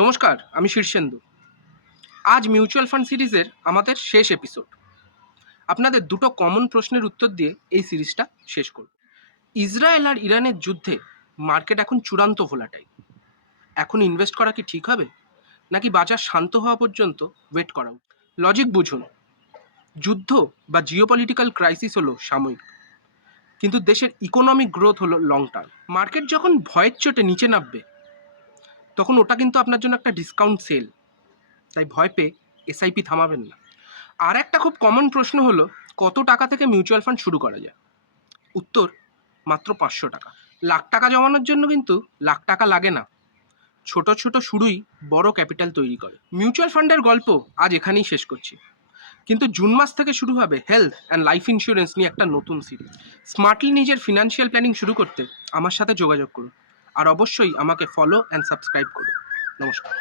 নমস্কার, আমি শীর্ষেন্দু। আজ মিউচুয়াল ফান্ড সিরিজের আমাদের শেষ এপিসোড। আপনাদের দুটো কমন প্রশ্নের উত্তর দিয়ে এই সিরিজটা শেষ করব। ইসরায়েল আর ইরানের যুদ্ধে মার্কেট এখন চূড়ান্ত ভোলাটাইল। এখন ইনভেস্ট করা কি ঠিক হবে, নাকি বাজার শান্ত হওয়া পর্যন্ত ওয়েট করা উচিত? লজিক বুঝুন। যুদ্ধ বা জিওপলিটিক্যাল ক্রাইসিস হলো সাময়িক, কিন্তু দেশের ইকোনমিক গ্রোথ হলো লং টার্ম। মার্কেট যখন ভয়ের চোটে নিচে নামবে, তখন ওটা কিন্তু আপনার জন্য একটা ডিসকাউন্ট সেল। তাই ভয় পেয়ে এসআইপি থামাবেন না। আর একটা খুব কমন প্রশ্ন হলো, কত টাকা থেকে মিউচুয়াল ফান্ড শুরু করা যায়? উত্তর, মাত্র 500 টাকা। লাখ টাকা জমানোর জন্য কিন্তু লাখ টাকা লাগে না। ছোট ছোট শুরুই বড় ক্যাপিটাল তৈরি করে। মিউচুয়াল ফান্ডের গল্প আজ এখানেই শেষ করছি, কিন্তু জুন মাস থেকে শুরু হবে হেলথ অ্যান্ড লাইফ ইন্স্যুরেন্স নিয়ে একটা নতুন সিরিজ। স্মার্টলি নিজের ফিনান্সিয়াল প্ল্যানিং শুরু করতে আমার সাথে যোগাযোগ করুন, আর অবশ্যই আমাকে ফলো অ্যান্ড সাবস্ক্রাইব করুন। নমস্কার।